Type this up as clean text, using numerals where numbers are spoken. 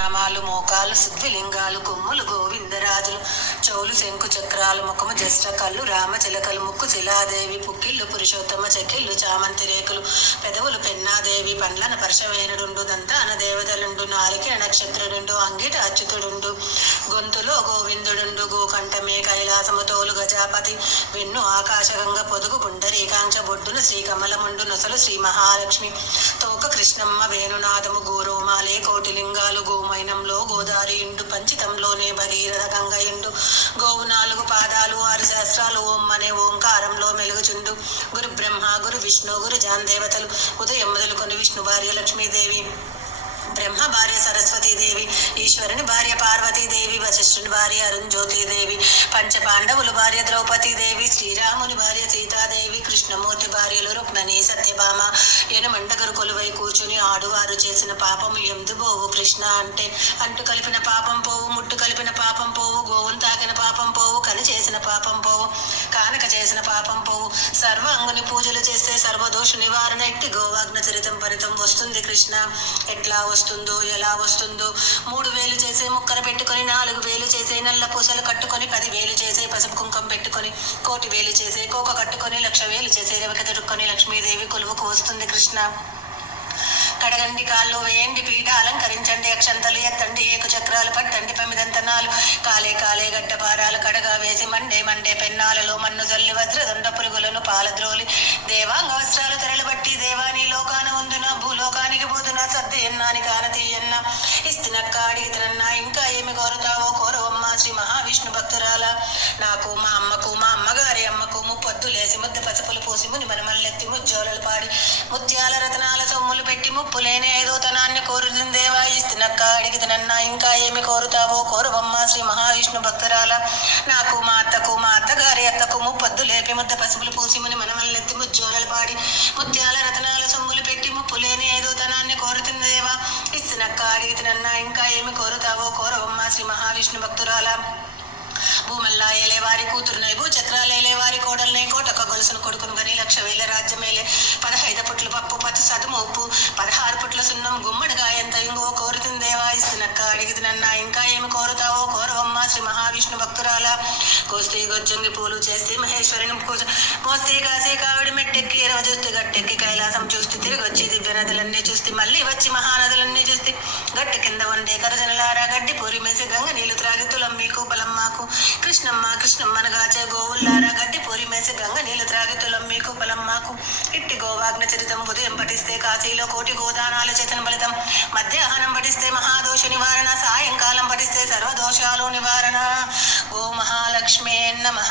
నామాలు మోకాలు సిద్ధిలింగాలు కొమ్ములు గోవిందరాజులు చౌలు శంకు చక్రాలు ముఖము జస్ట కళ్ళు రామచిలకలు ముక్కు శిలాదేవి పుక్కిళ్ళు పురుషోత్తమ చెక్కిళ్ళు చామంతి రేకులు పెదవులు పెన్నాదేవి పండ్లన పర్శవేనుడుండు దంతాన దేవతలుండు నాలికి నక్షత్రుడుండు అంగిట అచ్యుతుడుండు గొంతులో గోవిందుడుండు గోకంఠమే కైలాసము తోలు గజాపతి వెన్ను ఆకాశగంగ పొదుగు పుండరీకాంక్ష బొడ్డున శ్రీకమలముండు నొసలు శ్రీ మహాలక్ష్మి తోక కృష్ణమ్మ వేణునాదము గోరోమాలే కోటిలింగాలు గోమైనంలో గోదారియుండు పంచితంలోనే భగీరథ గంగయుండు గోవు 4 పాదాలు 6 శాస్త్రాలు ఓం అనే ఓంకారంలో మెలుగుచుండు గురు బ్రహ్మ గురు విష్ణు గురు జాందేవతలు ఉదయం మొదలుకొని విష్ణు భార్య లక్ష్మీదేవి బ్రహ్మ భార్య సరస్వతీదేవి ఈశ్వరుని భార్య పార్వతీదేవి వశిష్ఠుని భార్య అరుణ్జ్యోతిదేవి పంచ పాండవులు భార్య ద్రౌపదీదేవి శ్రీరాముని భార్య సీతాదేవి కృష్ణమూర్తి భార్యలు రుక్మిణి సత్యభామ ఎనుమండగరు కొలువై కూర్చుని ఆడువారు చేసిన పాపము ఎందుబోవు కృష్ణ అంటే అంటు కలిపిన పాపం పోవు ముట్టు కలిపిన పాపం పోవు గోవును తాకిన పాపం పోవు కని చేసిన పాపం పోవు కానక చేసిన పాపం పోవు సర్వాంగుని పూజలు చేస్తే సర్వదోష నివారణ ఎట్టి గోవాగ్న చరితం పరితం వస్తుంది కృష్ణ ఎట్లా వస్తుందో ఎలా వస్తుందో 3,000 చేసే ముక్కర పెట్టుకొని 4,000 చేసే నల్ల పూసలు కట్టుకొని 10,000 చేసే పసుపు కుంకం పెట్టుకొని 1,000,000 చేసే కోక కట్టుకొని 1,00,000 చేసే రేవక తిరుక్కొని లక్ష్మీదేవి కొలువుకు వస్తుంది కృష్ణ కడగండి కాళ్ళు వేయండి పీట అలంకరించండి అక్షంతలు ఎత్తండి ఏకు చక్రాలు పట్టండి పమిదంతనాలు కాలే కాలే గడ్డపారాలు కడగా వేసి మండే పెన్నాలలో మన్ను జల్లి వజ్రదండ పురుగులను పాలద్రోలి దేవాంగ వస్త్రాలు తెరలుబట్టి దేవాని లోకాన ఉందున భూలోకానికి పోతున్న సర్ది ఎన్నాని కాన తీయన్న ఇస్తునక్క అడిగితనన్నా ఇంకా ఏమి కోరుతావో కోరవమ్మ శ్రీ మహావిష్ణు భక్తురాల నాకు మా అమ్మకు మా అమ్మగారి అమ్మకు ముప్పొద్దులేసి ముద్ద పసుపులు పూసి ముని మనమల్లెత్తి ముజ్జోలలు పాడి ముత్యాల రతనాల సొమ్ములు పెట్టి ముప్పులేని ఐదోతనాన్ని కోరుతుందేవా ఇస్తునక్క అడిగితనన్నా ఇంకా ఏమి కోరుతావో కోరవమ్మ శ్రీ మహావిష్ణు భక్తురాల నాకు మా అత్తకు మా అత్తగారి అత్తకు ముప్పొద్దు లేపి ముద్ద పసుపులు పూసి ముని మనమల్లెత్తి ముజ్జోలలు పాడి ముత్యాల రతనాల సొమ్ములు పెట్టి ముప్పులేని ఐదోతనాన్ని కోరుతుందేవా ఇస్తునక్క అడిగితనన్నా ఇంకా ఏమి కోరుతావో కోరవమ్మ శ్రీ మహావిష్ణు భక్తురాల భూమల్లా ఏలే వారి కూతురునై భూచక్రాలేలే వారి కోడల్నై కోటొక్క గొలుసును కొడుకును గని 1,00,000 రాజ్యమేలే 15 పుట్లు పప్పు పచ్చు సతుము ఉప్పు 16 పుట్ల సున్నం గుమ్మడిగా ఎంత ఇంగో కోరుతుందేవా ఇస్తునక్క అడిగితనన్నా ఇంకా ఏమి కోరుతావో కోరవమ్మ శ్రీ మహావిష్ణు భక్తురాల కోస్తే గొజ్జంగి పూలు చేస్తే మహేశ్వరిని మోస్తే కాసే కావిడి మెట్టెక్కి ఎరవ చూస్తే గట్టెక్కి కైలాసం చూస్తే తిరిగి వచ్చి దివ్య నదులన్నీ చూస్తే మళ్ళీ వచ్చి మహానదులన్నీ చూస్తే గట్టి కింద వండే కరజనలారా గడ్డి పూరి మేసి గంగ నీళ్లు త్రాగి తులం మీకు బలం మాకు కృష్ణమ్మ కృష్ణమ్మనగాచే గోవుల్లారా గడ్డి పూరి మేసి గంగ నీళ్లు త్రాగి తులం మీకు బలం మాకు ఇట్టి గోవాగ్న చరితం ఉదయం పఠిస్తే కాశీలో 1,000,000 గోదానాలు చేతన ఫలితం మధ్యాహ్నం పఠిస్తే మహాదోష నివారణ సాయంకాలం పఠిస్తే సర్వదోషాలు నివారణ గో మహాలక్ష్మే నమః.